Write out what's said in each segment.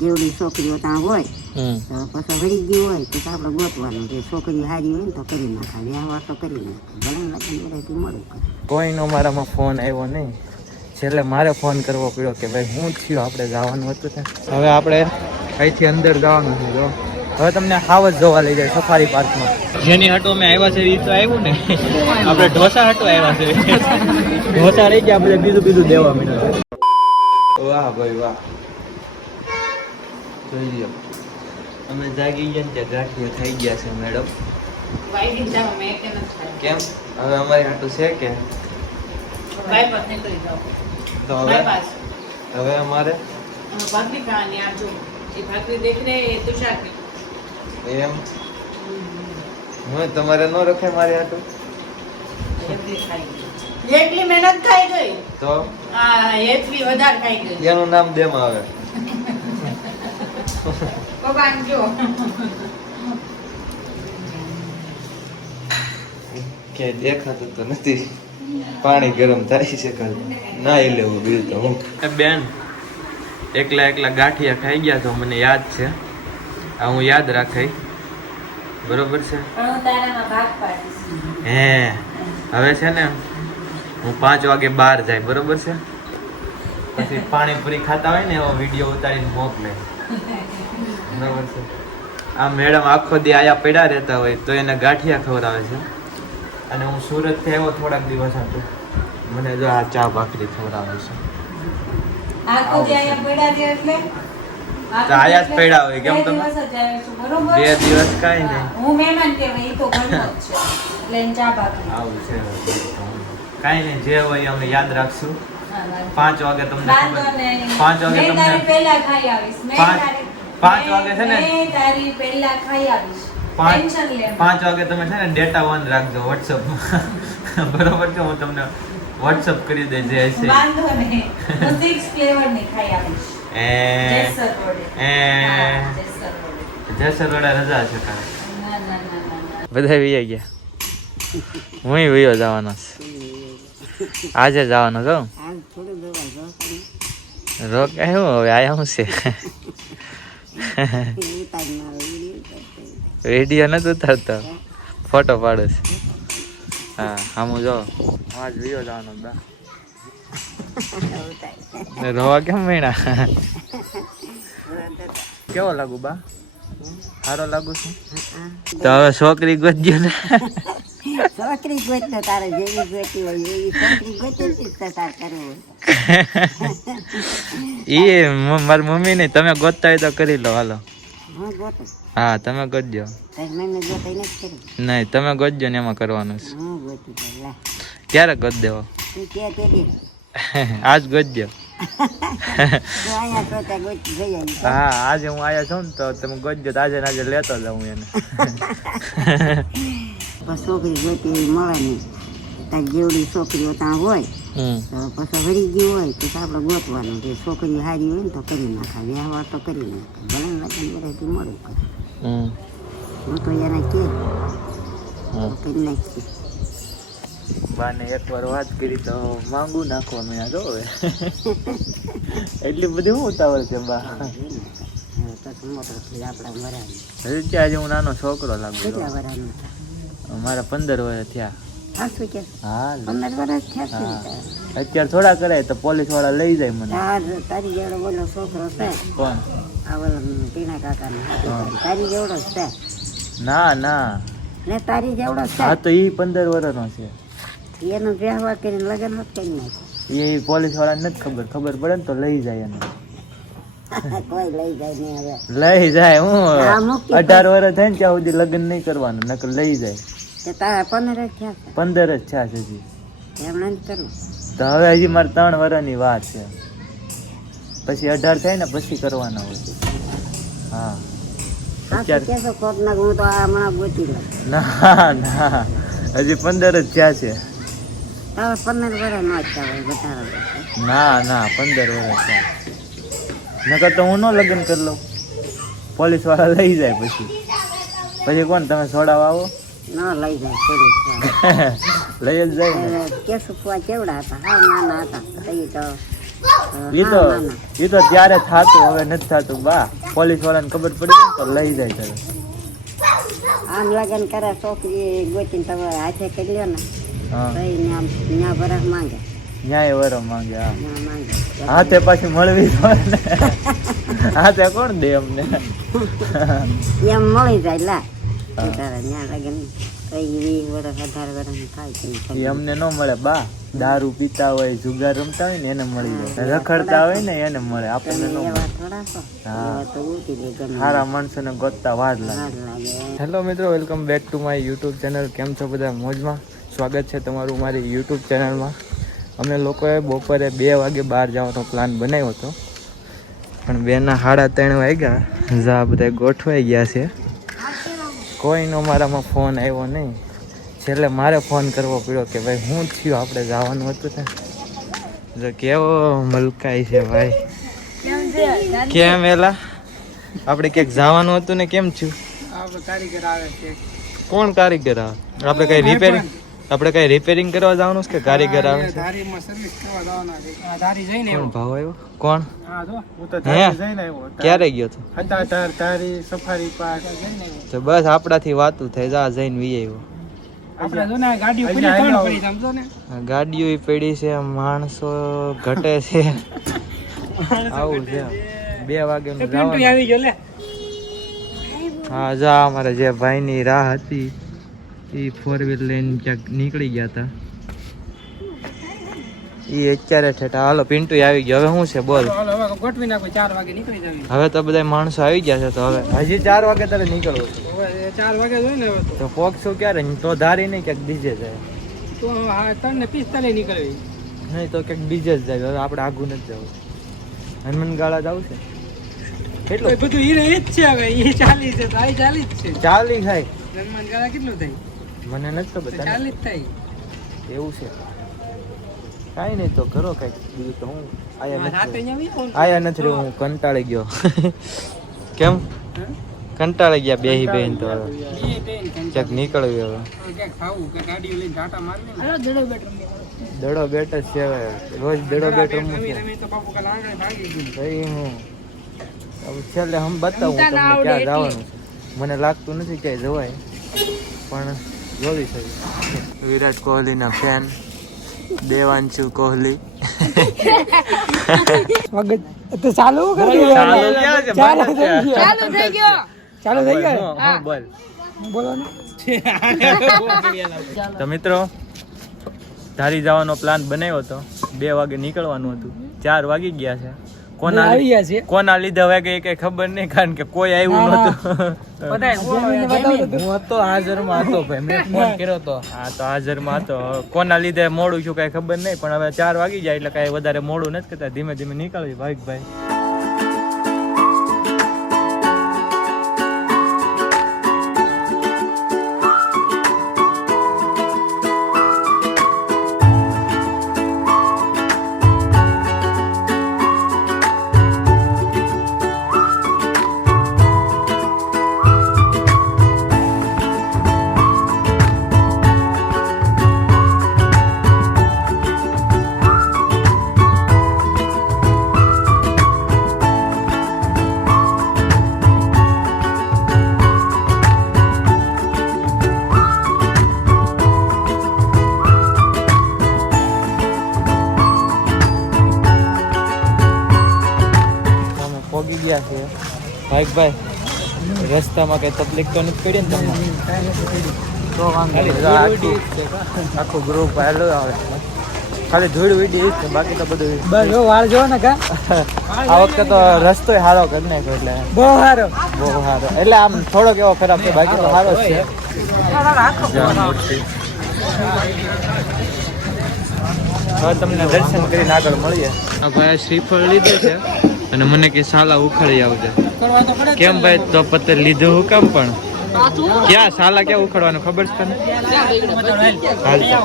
જેવડી છોકરીઓ ત્યાં હોય તો પછી વળી ગયું હોય તો આપણે ગોતવાનું કે છોકરી સારી હોય ને તો કરી નાખાય, વ્યવહાર તો કરી નાખાય, ભલે લગ્ન વેરાયટી મળું કરે. કોઈનો મારામાં ફોન આવ્યો નહીં, છેલ્લે મારે ફોન કરવો પડ્યો કે ભાઈ હું થયું, આપણે જવાનું હતું ને. હવે આપણે અહીંથી અંદર જવાનું છે. જો હવે તમને હાવજ જોવા લઈ જાય સફારી પાર્કમાં. જેની હાટો અમે આવ્યા છે એ તો આવ્યું ને, આપણે ઢોસા હાટો આવ્યા છે. ઢોસા રહી ગયા, આપણે બીજું દેવા માંડ્યા. વાહ ભાઈ વાહ, જોઈ લો અમે જાગી ગયા ને ત્યાં ગાંઠીઓ થઈ ગયા છે મેડમ. કેમ હવે અમારી હાટું છે કે તો હવે અમારે એમ હું તમારે ન રખાય મારી હાટું એટલી મહેનત ખાઈ ગઈ તો એટલી વધારે ખાઈ ગઈ. એનું નામ દેમ આવે. ભગવાન જો કે દેખાતું તો નથી, પાણી ગરમ થાય છે ખાલી નાઈ લેવું બીજું તો હું. બેન એકલા ગાંઠિયા ખાઈ ગયા તો મને યાદ છે, આ હું યાદ રાખાય, બરોબર છે. હે હવે છે ને હું 5 વાગે બહાર જાય, બરોબર છે. પછી પાણીપુરી ખાતા હોય ને એવો વિડીયો ઉતારીને મોકલે, બરોબર છે. આ મેડમ આખો દી આયા પડ્યા રહેતા હોય તો એને ગાંઠિયા ખવડાવે છે. અને હું સુરત થી આવ્યો થોડાક દિવસ હતો, મને જો આ ચા ભાખરી ખવડાવે છે. આયા જ પડ્યા હોય કેમ તમે 2 દિવસ કાંઈ નહીં. હું મહેમાન કહેવાય, એ તો ઘરનો જ છે એટલે એને ચા ભાખરી આવું છે, કાંઈ નહીં, જે હોય અમે યાદ રાખશું. 5 વાગે તમને 5 વાગે તમને પહેલા ખાઈ આવીશ. 5 વાગે છે ને તારી પહેલા ખાઈ આવીશ. 5 વાગે તમે છે ને ડેટા ઓન રાખજો વોટ્સઅપ બરોબર છે. હું તમને વોટ્સઅપ કરી દઈશ જે હશે. વાંધો નહીં, હું 6 ફ્લેવર ની ખાઈ આવીશ. જેસર વડે રજા છે તારે. બધા વૈયા ગયા, હું વૈયો જવાનો છું. આજે જવાનો છો રોક આવ્યું. હવે આયા શું છે, વિડીયો નથી ઉતારતો, ફોટો પાડો છે. હા આમ જો આજ વિડીયો જવાનો બા. રોવા કેમ મહિના કેવો લાગુ બા? સારો લાગુ છું. તો હવે છોકરી ગોતજો ને. છોકરી ગોત તો તારે જેવી ગોતી હોય એવી છોકરી ગોતી તો તાર કરવું. એ મારી મમ્મી ને તમે ગોતતા હોય તો કરી લો, હાલો. હું ગોતું. હા તમે ગોતજો. તારી મમ્મી ગોતાઈ નથી કરી. નહીં તમે ગોતજો ને એમાં કરવાનું છે. હું ગોતું પેલા. ક્યારે ગોત દેવો? તું કે તેડી. આજ ગોતજો. તો આયા ગોતા ગોતી જઈ આવી. હા આજે હું આયા છું ને તો તમે ગોતજો તો આજે ને આજે લેતો જાઉં એને. પછી છોકરી ગોતી એવી મળે નહીં. તારી જેવડી છોકરીઓ ત્યાં હોય તો પછી વળી ગયું હોય તો આપણે ગોતવાનું કે છોકરી સારી હોય ને તો કરી નાખાય, વ્યવહાર તો કરી નાખાય, ભલે લગ્ન વેરાયટી મળું કરે. હું તો એને કે કરી નાખીએ. બાને એકવાર વાત કરી તો માંગુ નાખવા મેં જો હવે. એટલી બધી હું ઉતાવળ છે બા? આપણા વરાનું હજી આજે હું નાનો છોકરો લાગુ. કેટલા વરાનું મારા 15 વર્ષ થયા. સાચું કે હા 15 વર્ષ થયા. અત્યારે થોડા કરાય તો પોલીસ વાળા લઈ જાય મને. તારી જેવડો બોલો છોકરો છે. કોણ? આ બોલો ટીના કાકા તારી જેવડો જ છે. ના ના ને તારી જેવડો છે. હા તો એ 15 વર્ષનો છે. એનો વ્યવહાર કરીને લગ્ન હોત કરી નાખે. એ પોલીસ વાળાને નથી ખબર પડે ને તો લઈ જાય એને. કોઈ લઈ જાય નહીં હવે. લઈ જાય. હું હા, મૂકી 18 વર્ષ થાય ને ત્યાં સુધી લગ્ન નહીં કરવાનું, નકર લઈ જાય. કે તારા 15 જ થયા છે. 15 જ થયા છે હજી. એમ નથી કરવું. તો હવે હજી મારે 3 વર્ષની વાત છે, પછી 18 થાય ને પછી કરવાના હોય. હા હા કેસો કોક ના હું તો હમણાં ગોતી લઉં. ના ના હજી 15 જ થયા છે. તારા 15 વર્ષ નો જ થાય વધારે. ના ના 15 વર્ષ થયા. નકર તો હું ન લગ્ન કરી લઉં, પોલીસ વાળા લઈ જાય પછી કોણ તમે છોડાવવા આવો? ન લઈ જાય પોલીસ લઈ જ જાય ને. કેસુકવા કેવડા હતા, હા નાના હતા. એ તો ઈ તો ત્યારે થાતું, હવે નથી થાતું બા. પોલીસ વાળાને ખબર પડી જાય તો લઈ જાય તને. આમ લગન કરે છોકરી ગોતીને તમારે હાથે કરી લ્યો ને હા તો ન્યા બરફ માંગે, ન્યાય વરો માંગે. હા ન્યા માંગે. હાથે પાછી મળવી હોય ને, હાથે કોણ દે અમને? એમ મળી જાય લા તારા ન્યા લગન કઈ 20 વર્ષ 18 વર્ષ થાય એ અમને ન મળે બા. દારૂ પીતા હોય, જુગાર રમતા હોય ને એને મળી જાય, રખડતા હોય ને એને મળે, આપણને ન મળે. એવા થોડા છો હા. એવા તો ઉઠી દે ગમે સારા માણસોને ગોતતા વાર લાગે. વાર લાગે. હેલો મિત્રો, welcome back to my YouTube channel. કેમ છો બધા? મોજમાં. સ્વાગત છે તમારું મારી યુટ્યુબ ચેનલમાં. અમે લોકોએ બપોરે 2 વાગે બહાર જવાનો પ્લાન બનાવ્યો હતો, પણ 2:03 વાગ્યા. જા બધા ગોઠવાઈ ગયા છે. કોઈનો મારામાં ફોન આવ્યો નહીં. છેલ્લે મારે ફોન કરવો પડ્યો કે ભાઈ શું થયું, આપણે જવાનું હતું ને. જો કેવો મલકાઈ છે ભાઈ. કેમ એલા આપણે ક્યાંક જવાનું હતું ને, કેમ થયું? કારીગર આવે છે. કોણ કારીગર આવે? આપણે કઈ રિપેરિંગ કરવા જવાનું છે કે કારીગર આવે છે? ધારીમાં સર્વિસ કરવા જવાના છે. આ ધારી જઈને કોણ ભાવ આવ્યો? કોણ? હા જો હું તો હે? ધારી જઈને આવ્યો. ક્યારે ગયો તો? હતા ધારી સફારી પાર્ક જઈને આવ્યો. તો બસ આપણાથી વાતું થઈ, જા જઈને વી આવ્યો. આપણે જો ને આ ગાડીઓ પડી ત્રણ પડી સમજો ને. આ ગાડીઓ પડી છે, માણસો ઘટે છે, આવું છે. 2 વાગે પિન્ટુ આવી ગયો લે. હા જા અમારે જે ભાઈની રાહ હતી એ 4 વ્હીલ લઈને ક્યાંક નીકળી ગયા હતા. એ અત્યારે ઠેઠા. હાલો પિન્ટુ આવી ગયો. હવે શું છે બોલ? હાલો હવે ગોઠવી નાખો, 4 વાગે નીકળી જવી. હવે તો બધા માણસો આવી ગયા છે, તો હવે હજી 4 વાગે તારે નીકળવું છે. હવે 4 વાગે જોઈ ને હવે તો પહોંચશું ક્યારે? તો ધારી નહીં ક્યાંક બીજે જાય. તો હા 3:45 નીકળવી. નહીં તો ક્યાંક બીજે જ જાય. હવે આપણે આગું નથી જવું. હનુમાનગાળા જવું છે. કેટલું? એ બધું ઈ જ છે. હવે ઈ 40 છે તો આ 40 જ છે. 40 થાય. જન્મન ગાળા કેટલું થાય? મને નથી ખબર. તને? 40 જ થાય. એવું છે. કાંઈ નહીં તો કરો કંઈક બીજું. તો હું રાતે અહીંયા આવી ફોન આયા નથી રહ્યો, હું કંટાળી ગયો. કેમ કંટાળી ગયા બેહી બેહીને? તો હવે ક્યાંક નીકળવી. હવે ક્યાંક ખાવું કે ગાડીઓ લઈને ટાટા મારવી ને. દડો બેટ જ છે. હવે રોજ દડો બેટ રમવું છે. રમી તો બાપુ કાલ આંગણે ભાગી ગયું. ભાઈ હું હવે છેલ્લે હમ બતાવું તમને ક્યાં જવાનું છે. મને લાગતું નથી ક્યાંય જવાય, પણ જોવી છે. વિરાટ કોહલીના ફેન દેવાંશુ કોહલી. તો ચાલુ કરી ચાલુ થઈ ગયો. હા બોલ. બોલો ને. તો મિત્રો, ધારી જવાનો પ્લાન બનાવ્યો હતો. 2 વાગે નીકળવાનું હતું, 4 વાગી ગયા છે. કોના લીધે વાગે કઈ ખબર નહીં, કારણ કે કોઈ આવ્યું નતું. હું હતો હાજરમાં હતો ભાઈ, મેં ફોન કર્યો હતો. હા તો હાજરમાં હતો. કોના લીધે મોડું છું કઈ ખબર નહીં, પણ હવે 4 વાગી જાય એટલે કઈ વધારે મોડું નથી કરતા. ધીમે ધીમે નીકળવી ભાઈ. ભાઈ રસ્તામાં કઈ તકલીફ તો નથી પડી ને તમને? તો વાંધો આખું ગ્રુપ હાલો આવે. ખાલી ધૂળ વીડી છે, બાકી તો બધું બસ વાળ જો ને કા. આ વખતે તો રસ્તો સારો કરી નાખ્યો, એટલે બહુ સારો. એટલે આમ થોડોક એવો ખરાબ છે, બાકી તો સારો જ છે. હવે તમને દર્શન કરીને આગળ મળીએ. ભાઈ શ્રીફળ લીધું છે અને મને કે સાલા ઉખાડી આવજે. કેમ ભાઈ? તો પત્તર લીધું હું કામ? પણ ક્યાં સાલા ક્યાં ઉખાડવાનું ખબર છે તને? હાલ તો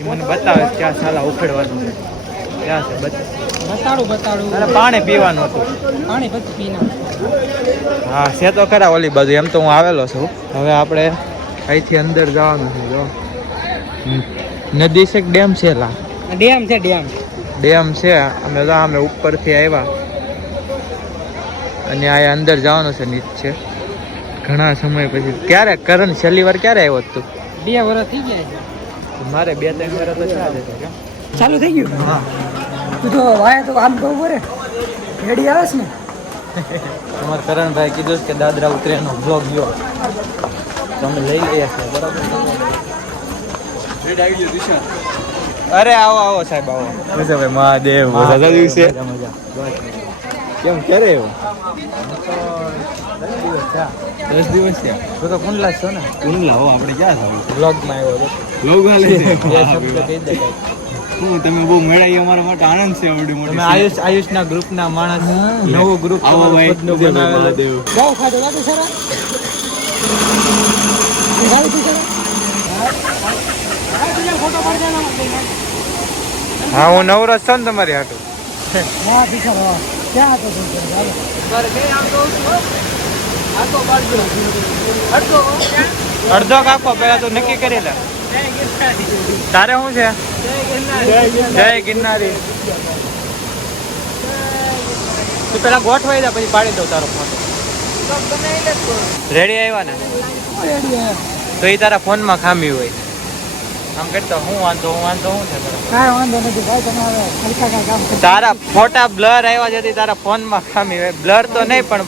એ મને બતાવે ક્યાં સાલા ઉખાડવાનું છે. ક્યાં છે બતાડું. અને પાણી પીવાનું હતું. હા છે તો ખરા ઓલી બાજુ. એમ તો હું આવેલો છું. હવે આપણે અહીંથી અંદર જવાનું છે. જો નદી છે કે ડેમ છે? ડેમ છે, ડેમ. ડેમ છે. અમે ઉપરથી આવ્યા અને આ અંદર જવાનું છે નીચે ઘણા સમય પછી. ક્યારે કરણ છેલ્લી વાર ક્યારે આવ્યો તું? 2 વર્ષ થઈ ગયા છે. મારે 2-3 વર્ષ તો ચાલે છે. ચાલુ થઈ ગયું. હા તું તો વાય તો આમ કહું પડે રેડી આવે છે ને. તમારે કરણભાઈ કીધું કે દાદરા ઉતરેનો બ્લોગ ગયો તમે લઈ લઈએ છીએ બરાબર. અરે આવો આવો સાહેબ આવો. ભાઈ મહાદેવ દિવસે કેમ ક્યારે આવ્યો? 10 દિવસ થયા. તો કુંડલા છો ને? કુંડલા હો આપણે ક્યાં થાવ? બ્લોગમાં આવ્યો. બ્લોગમાં લઈ હું તમે બહુ મેળાઈ અમારા માટે આનંદ છે. આવડી મોટી તમે આયુષના ગ્રુપના માણસ નવું ગ્રુપ ખુદનું બનાવેલું. જાવ ખાતો લાગે સર હા હું નવરો છું ને તમારી હાટું. અડધો કાપો પેલા તો નક્કી કરી લે. તારે શું છે? જય ગિરનારી. તું પેલા ગોઠવાઈ દે પછી પાડી દઉં તારો ફોન. રેડી આવ્યા ને? તો એ તારા ફોનમાં ખામી હોય. આમ કરતો હું વાંધો શું છે કાંઈ વાંધો નથી ભાઈ. તમે હવે હલકા કાંઈ કામ કરો. તારા ફોટા બ્લર આવ્યા જતી તારા ફોનમાં ખામી હોય. બ્લર તો નહીં પણ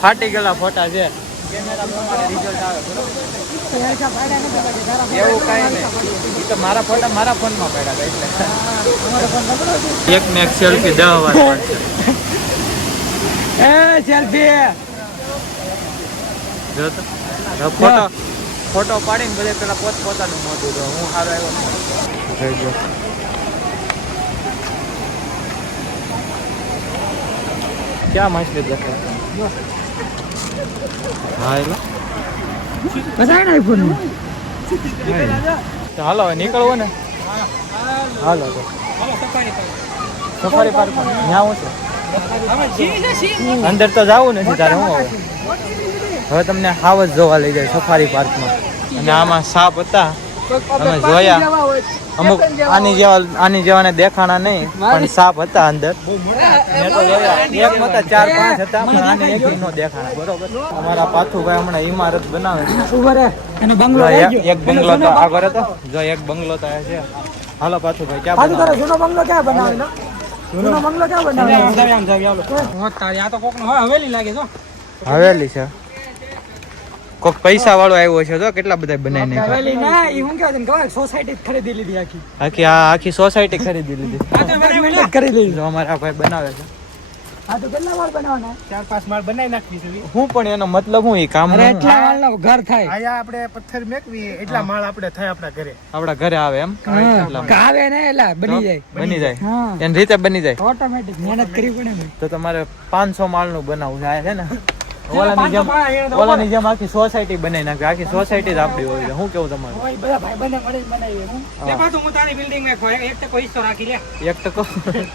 ફાટી ગયેલા ફોટા છે. એવું કાંઈ નહીં. એ તો મારા ફોટા મારા ફોનમાં પડ્યા હતા એટલે એક ને એક સેલ્ફી 10 વાર પડશે. સેલ્ફી જો તો ફોટો પાડીને બધે પેલા પોતાનું મોઢું જો હું સારો આવ્યો. ક્યાં માછલી દેખાય? હા એટલે બધાને આઈફોન તો હાલો હવે નીકળવું ને. હાલો તો સફારી પાર્ક ત્યાં હું છે અંદર તો જવું નથી તારે. હું હવે તમને હાવજ જોવા લઈ જાય સફારી પાર્કમાં. અને આમાં સાપ હતા અમે જોયા. અમુક આની જેવાને દેખાણા નહીં પણ સાપ હતા અંદર. મેં તો જોયા એક નહોતા 4-5 હતા પણ આને એક નો દેખાણા. બરોબર. અમારા પાથુભાઈ હમણાં ઇમારત બનાવે છે. એક બંગલો તો આગળ હતો. જો એક બંગલો તો છે. હાલો પાથુભાઈ ક્યાં બનાવે? જૂનો બંગલો ક્યાં બનાવેલો? જૂનો બંગલો ક્યાં બનાવેલો? હવેલી લાગે છો. હવેલી છે. કોક પૈસા વાળો આવ્યો છે તો કેટલા બધા બનાવી હવેલી ના ઈ હું કહેવાય ખબર સોસાયટી ખરીદી લીધી આખી સોસાયટી ખરીદી લીધી. કરી લીધી. જો અમારા ભાઈ બનાવે છે. હા તો કેટલા માળ બનાવવાના? 4-5 માળ બનાવી નાખવી છે. હું પણ એનો મતલબ હું એ કામ એટલા માળનો ઘર થાય. આયા આપણે પથ્થર મેકવી એટલા માળ આપણે થાય આપણા ઘરે આવે એમ. આવે ને એલા બની જાય. બની જાય એની રીતે બની જાય. ઓટોમેટિક મહેનત કરવી પડે ને. તો તમારે 500 માળનું બનાવવું છે ને? ઓલાની જેમ આખી સોસાયટી બનાવી નાખે. આખી સોસાયટી જ આપડી હોય છે. શું કેવું તમારું? બધા ભાઈ બને મળે બનાવીએ. તે પાછું હું તારી બિલ્ડિંગ માં 1% હિસ્સો રાખી લે. 1%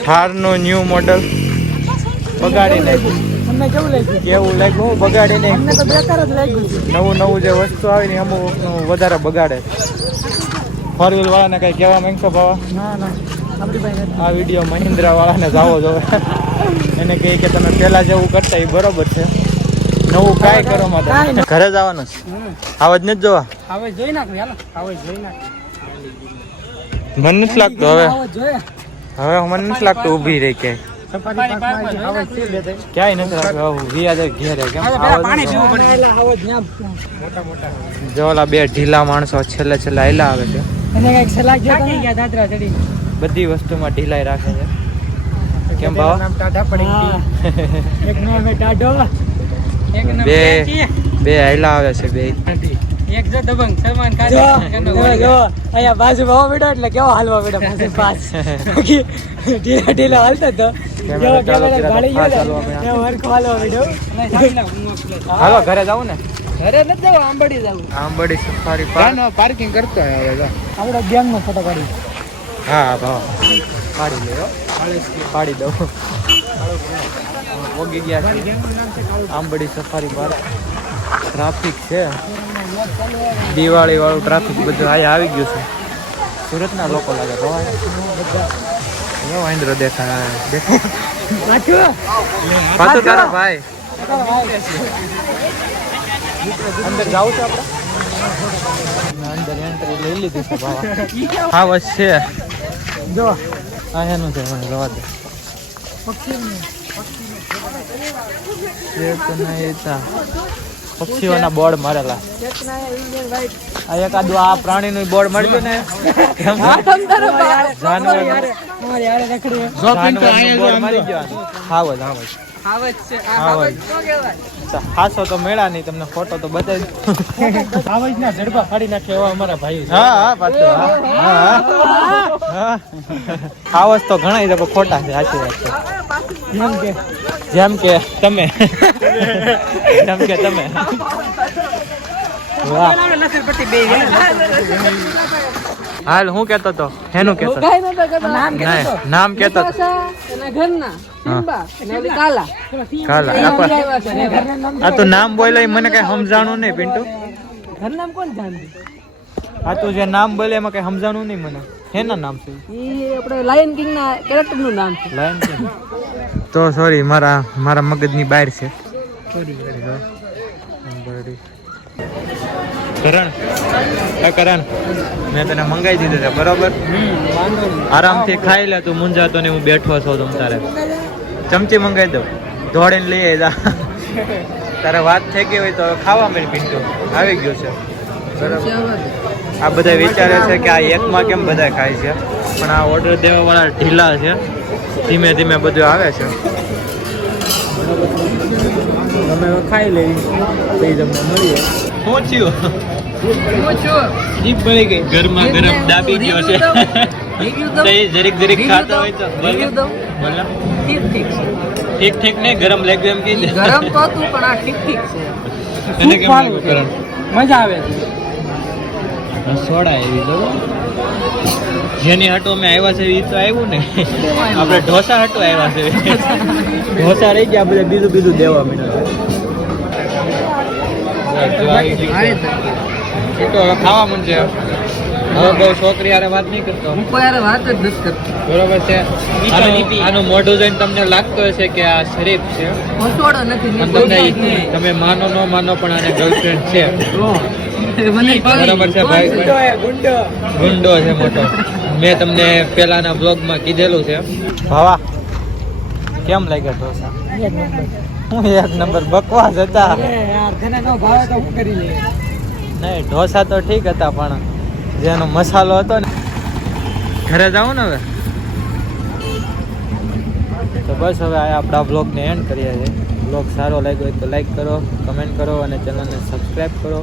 ઠાર નું ન્યુ મોડલ બગાડી નાખ્યું. તમને કેવું લાગ્યું? કેવું લાગ્યું? બગાડી નાખ્યું. અમને તો બેકાર જ લાગ્યું. નવું જે વસ્તુ આવે ને અમુક વધારે બગાડે. 4 વ્હીલ વાળાને કઈ કહેવા માંગશો ભાવા? ના આ વિડીયો મહિન્દ્રા વાળાને જાવો જોવે. એને કહે કે તમે પેલા જેવું કરતા એ બરોબર છે. નવું કાંઈ કરો માં ઘરે જવાનું છે. આવાજ નથી જોવા. હવે જોઈ નાખ હાલો. હવે જોઈ નાખ. મને નથી લાગતું હવે જોયા મને નથી લાગતું ઊભી રહી ક્યાંય. સફારી પાર્કમાં હવે છે બે ત્રણ. ક્યાંય નથી લાગતું. વિયા ઘેરે કેમ પાણી પીવું પડે. આવો જ્યાં મોટા જો ઓલા બે ઢીલા માણસો છેલ્લે આયલા આવે છે. એને કઈક સલાહ ગયા દાદરા ચડી. બધી વસ્તુમાં ઢીલાઈ રાખે છે. કેમ ભાવ? નામ ટાઢા પડી. એક નામ હે ટાઢો. એક નામ બે આયલા આવે છે બે. એક જો દબંગ સલમાન ખાન. જો અહીંયા બાજુ ભાવ બેઠો એટલે કેવો હાલવા બેઠો પાસે પાસ. ઢીલા હાલતા તો હાલો ઘરે જાવું ને. ઘરે નથી જવું. આંબડી જવું. આંબડી સફારી પાર્કિંગ કરતો હવે આપડે ગેંગ નો ફોટો પાડી. હા ભાવ પાડી લે. પાડી દઉં. ઓગી ગયા છે આંબડી સફારી પાર્ક. ટ્રાફિક છે. દિવાળી વાળું ટ્રાફિક બધું અહીંયા આવી ગયું છે. સુરતના લોકો લાગે ભવા વાંદરો દેખાય પાછું તારો ભાઈ અંદર જાવ છો આપણે અંદર એન્ટ્રી લઈ લીધી છે બાવા હા બસ છે જો હા એનું છે મને જવા દે પક્ષીઓના બોર્ડ મારેલા આ એકાદું આ પ્રાણીનું બોર્ડ મળ્યું ને હાસો તો મેળા નહીં તમને ફોટો તો બતાવી ના ઝડપા ફાડી નાખે એવા અમારા ભાઈ છે. હા પાછું હાવસ તો ઘણા લોકો ખોટા છે સાચી વાત છે જેમ કે તમે વાહ હાલ હું કેતો તો એનું કેતો નામ કેતો કાલા આ તો નામ બોલે મને કઈ સમજાણું નહીં પિન્ટુ ઘરનામ કોણ જાણતું આ તું જે નામ બોલે એમાં કઈ સમજાણું નહીં મને એના નામ છે ઈ આપણે લાયન કિંગ ના કેરેક્ટર નું નામ છે લાયન કિંગ તો સોરી મારા મગજની બહાર છે કરણ મેં તને મંગાઈ દીધું છે બરોબર આરામથી ખાઈ લે તું મુંજાતો ને હું બેઠો છો તમ તારે ચમચી મંગાઈ દઉં દોડીને લઈ આવી તારે વાત થઈ ગઈ હોય તો ખાવા મળે પિન્ટુ આવી ગયું છે બરાબર આ બધા વિચારે છે કે આ એકમાં કેમ બધા ખાય છે પણ આ ઓર્ડર દેવા વાળા ઢીલા છે ધીમે ધીમે બધું આવે છે તમે ખાઈ લેવી તમને મળીએ શું થયું જીભ બળી ગઈ ગરમા ગરમ દાબી ગયો છે જરીક ખાતો હોય તો બોલો ઠીક નહીં ગરમ લાગ્યું એમ કીધું ગરમ તો હતું પણ આ ઠીક છે તને કેમ લાગ્યું કરણ મજા આવે છે સોડા એવી તો જેની હાટો અમે આવ્યા છે એ તો આવ્યું ને આપણે ઢોસા હાટો આવ્યા છે ઢોસા રહી ગયા બધા બીજું દેવા માંડ્યા ખાવા માંડશે હવે બહુ છોકરી હારે વાત નહીં કરતો હું કોઈ હારે વાત જ નથી કરતો બરોબર છે આનું મોઢું જોઈને તમને લાગતું હશે કે આ શરીફ છે હસોડો નથી પણ તમને તમે માનો ન માનો પણ આને ગર્લફ્રેન્ડ છે બરાબર છે ભાઈ ગુંડો છે મોટો મેં તમને પેલાના બ્લોગમાં કીધેલું છે ભાવા કેમ લાગ્યા ઢોસા હું એક નંબર બકવાસ હતા યાર તને નો ભાવે તો હું કરી લે નહીં ઢોસા તો ઠીક હતા પણ જેનો મસાલો હતો ને ઘરે જાઉં ને હવે તો બસ હવે આપણા બ્લોગને એન્ડ કરીએ છીએ બ્લોગ સારો લાગ્યો હોય તો લાઈક કરો કમેન્ટ કરો અને ચેનલને સબસ્ક્રાઈબ કરો